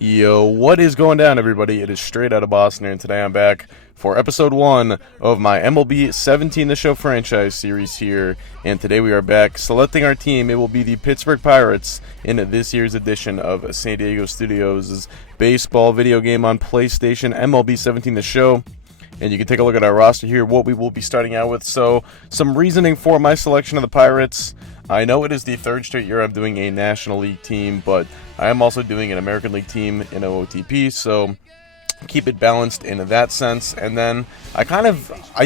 Yo, what is going down, everybody? It is Straight Out of Boston, and today I'm back for episode 1 of my MLB 17 The Show franchise series here. And today we are back selecting our team. It will be the Pittsburgh Pirates in this year's edition of San Diego Studios' baseball video game on PlayStation, MLB 17 The Show. And you can take a look at our roster here, what we will be starting out with. So, some reasoning for my selection of the Pirates. I know it is the third straight year I'm doing a National League team, but I am also doing an American League team in OOTP, so keep it balanced in that sense. And then I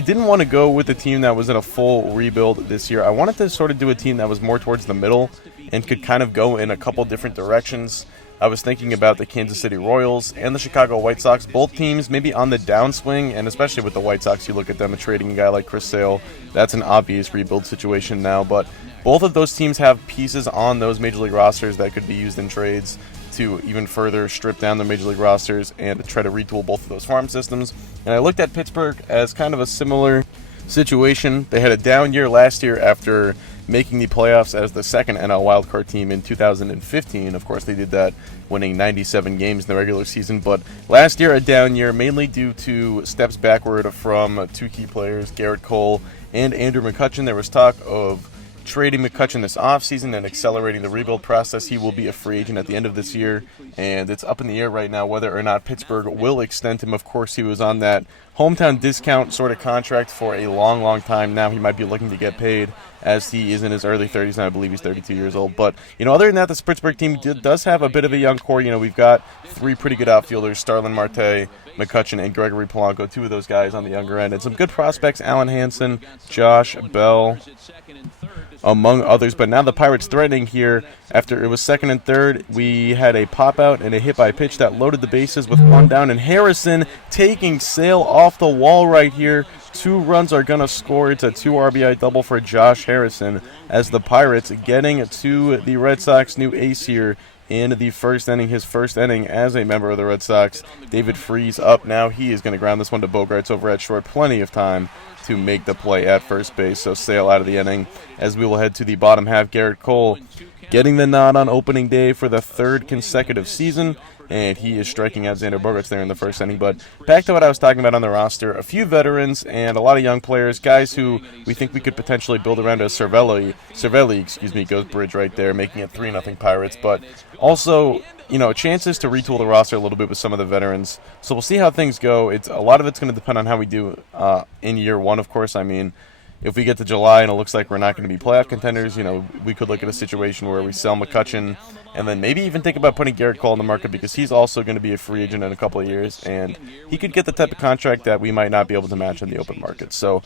didn't want to go with a team that was in a full rebuild this year. I wanted to sort of do a team that was more towards the middle and could kind of go in a couple different directions. I was thinking about the Kansas City Royals and the Chicago White Sox, both teams maybe on the downswing, and especially with the White Sox, you look at them trading a guy like Chris Sale. That's an obvious rebuild situation now, but both of those teams have pieces on those Major League rosters that could be used in trades to even further strip down the Major League rosters and try to retool both of those farm systems. And I looked at Pittsburgh as kind of a similar situation. They had a down year last year after making the playoffs as the second NL wildcard team in 2015. Of course, they did that winning 97 games in the regular season, but last year a down year mainly due to steps backward from two key players, Gerrit Cole and Andrew McCutchen. There was talk of trading McCutchen this offseason and accelerating the rebuild process. He will be a free agent at the end of this year, and it's up in the air right now whether or not Pittsburgh will extend him. Of course, he was on that hometown discount sort of contract for a long time now. He might be looking to get paid as he is in his early 30s, and I believe he's 32 years old. But, other than that, this Pittsburgh team does have a bit of a young core. We've got three pretty good outfielders, Starlin Marte, McCutchen, and Gregory Polanco, two of those guys on the younger end. And some good prospects, Alan Hansen, Josh Bell, among others. But now the Pirates threatening here. After it was second and third, we had a pop-out and a hit by pitch that loaded the bases with one down. And Harrison taking Sale off the wall right here. 2 runs are going to score. It's a 2 RBI double for Josh Harrison as the Pirates getting to the Red Sox new ace here in the first inning, his first inning as a member of the Red Sox. David Freese up now. He is going to ground this one to Bogarts over at short. Plenty of time to make the play at first base, so Sale out of the inning as we will head to the bottom half. Gerrit Cole getting the nod on opening day for the third consecutive season, and he is striking out Xander Bogaerts there in the first inning. But back to what I was talking about on the roster, a few veterans and a lot of young players, guys who we think we could potentially build around. As Cervelli, goes bridge right there, making it 3-0 Pirates. But also, chances to retool the roster a little bit with some of the veterans. So we'll see how things go. A lot of it's going to depend on how we do in year one, of course. I mean, if we get to July and it looks like we're not going to be playoff contenders, we could look at a situation where we sell McCutchen and then maybe even think about putting Gerrit Cole on the market, because he's also going to be a free agent in a couple of years, and he could get the type of contract that we might not be able to match in the open market. So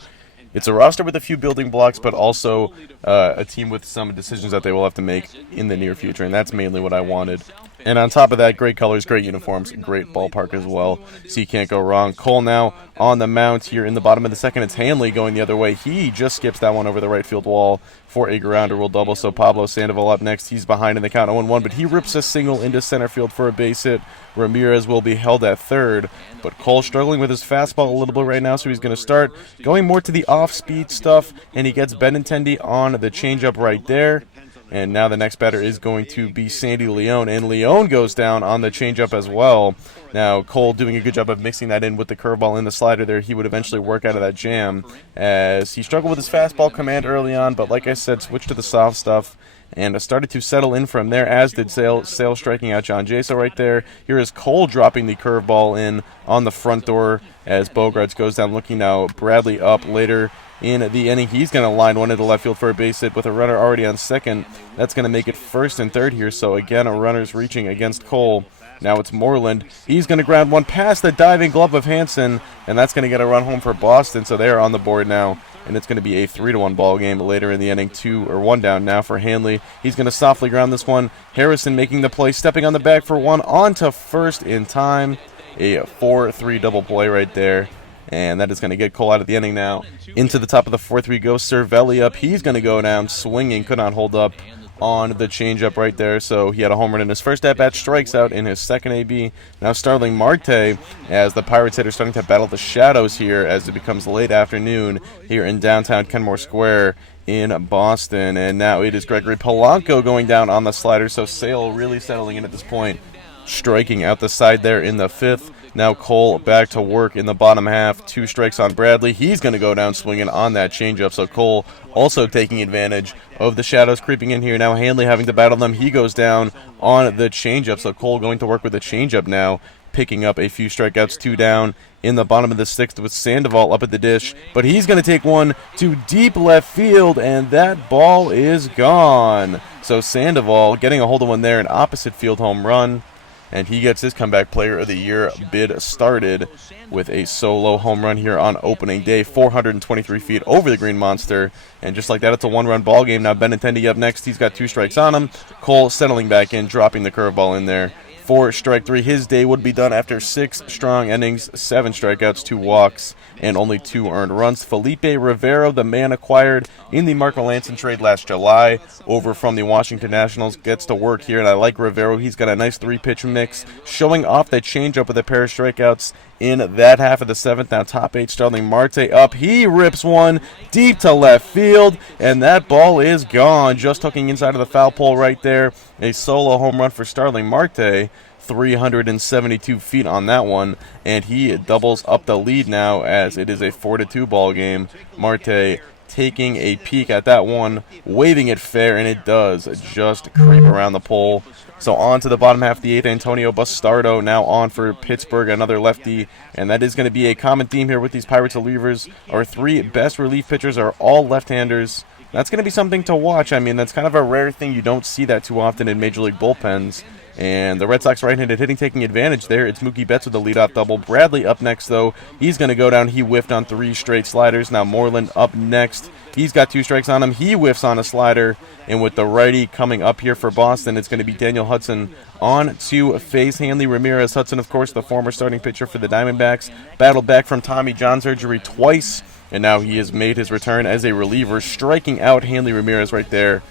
it's a roster with a few building blocks, but also a team with some decisions that they will have to make in the near future, and that's mainly what I wanted. And on top of that, great colors, great uniforms, great ballpark as well, so you can't go wrong. Cole now on the mound here in the bottom of the second. It's Hanley going the other way. He just skips that one over the right field wall for a grounder rule double. So Pablo Sandoval up next. He's behind in the count 0-1, but he rips a single into center field for a base hit. Ramirez will be held at third, but Cole struggling with his fastball a little bit right now, so he's going to start going more to the off-speed stuff, and he gets Benintendi on the changeup right there. And now the next batter is going to be Sandy Leon, and Leon goes down on the changeup as well. Now Cole doing a good job of mixing that in with the curveball and the slider there. He would eventually work out of that jam as he struggled with his fastball command early on, but like I said, switched to the soft stuff and started to settle in from there, as did Sale striking out John Jaso right there. Here is Cole dropping the curveball in on the front door as Bogarts goes down, looking now Bradley up later in the inning. He's going to line one into left field for a base hit with a runner already on second. That's going to make it first and third here, so again, a runner's reaching against Cole. Now it's Moreland. He's going to ground one past the diving glove of Hansen, and that's going to get a run home for Boston, so they are on the board now. And it's going to be a 3-1 ball game later in the inning. 1 down now for Hanley. He's going to softly ground this one. Harrison making the play, stepping on the bag for one, on to first in time. A 4-3 double play right there. And that is going to get Cole out of the inning now. Into the top of the fourth we go. Cervelli up. He's going to go down swinging. Could not hold up on the changeup right there. So he had a home run in his first at-bat, strikes out in his second AB. Now Starling Marte, as the Pirates hitter starting to battle the shadows here as it becomes late afternoon here in downtown Kenmore Square in Boston. And now it is Gregory Polanco going down on the slider. So Sale really settling in at this point. striking out the side there in the 5th. Now Cole back to work in the bottom half. 2 strikes on Bradley. He's going to go down swinging on that changeup. So Cole also taking advantage of the shadows creeping in here. Now Hanley having to battle them. He goes down on the changeup. So Cole going to work with the changeup now, picking up a few strikeouts. 2 down in the bottom of the 6th with Sandoval up at the dish. But he's going to take one to deep left field, and that ball is gone. So Sandoval getting a hold of one there, an opposite field home run. And he gets his comeback player of the year bid started with a solo home run here on opening day, 423 feet over the Green Monster. And just like that, it's a 1-run ball game. Now Benintendi up next. He's got 2 strikes on him. Cole settling back in, dropping the curveball in there for strike 3. His day would be done after 6 strong innings, 7 strikeouts, 2 walks, and only 2 earned runs. Felipe Rivero, the man acquired in the Mark Melanson trade last July over from the Washington Nationals, gets to work here, and I like Rivero. He's got a nice 3-pitch mix, showing off that changeup with a pair of strikeouts in that half of the 7th. Now top 8, Starling Marte up. He rips one deep to left field, and that ball is gone. Just hooking inside of the foul pole right there. A solo home run for Starling Marte. 372 feet on that one, and he doubles up the lead now as it is a 4-2 ball game. Marte taking a peek at that one, waving it fair, and it does just creep around the pole. So on to the bottom half of the 8th, Antonio Bastardo now on for Pittsburgh, another lefty, and that is going to be a common theme here with these Pirates relievers. Our 3 best relief pitchers are all left-handers. That's going to be something to watch. I mean, that's kind of a rare thing. You don't see that too often in Major League bullpens. And the Red Sox right-handed hitting taking advantage there. It's Mookie Betts with the leadoff double. Bradley up next, though. He's going to go down. He whiffed on 3 straight sliders. Now Moreland up next. He's got 2 strikes on him. He whiffs on a slider. And with the righty coming up here for Boston, it's going to be Daniel Hudson on to face Hanley Ramirez. Hudson, of course, the former starting pitcher for the Diamondbacks. Battled back from Tommy John surgery twice. And now he has made his return as a reliever, striking out Hanley Ramirez right there.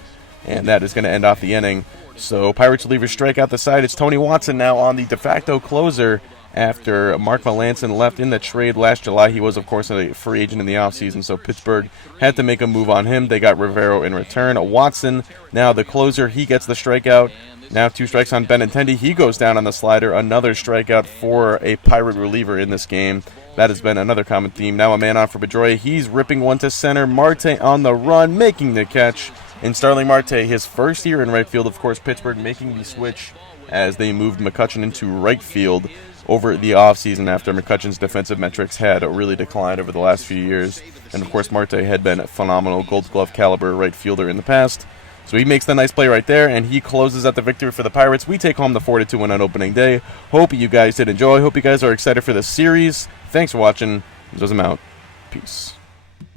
And that is going to end off the inning. So Pirates relievers strike out the side. It's Tony Watson now on the de facto closer after Mark Melanson left in the trade last July. He was, of course, a free agent in the offseason, so Pittsburgh had to make a move on him. They got Rivero in return. Watson, now the closer, he gets the strikeout. Now 2 strikes on Benintendi. He goes down on the slider. Another strikeout for a Pirate reliever in this game. That has been another common theme. Now a man on for Pedroia. He's ripping one to center. Marte on the run, making the catch. And Starling Marte, his first year in right field, of course, Pittsburgh making the switch as they moved McCutchen into right field over the offseason after McCutchen's defensive metrics had really declined over the last few years. And, of course, Marte had been a phenomenal Gold Glove caliber right fielder in the past. So he makes the nice play right there, and he closes out the victory for the Pirates. We take home the 4-2 win on opening day. Hope you guys did enjoy. Hope you guys are excited for the series. Thanks for watching. I'm out. Peace.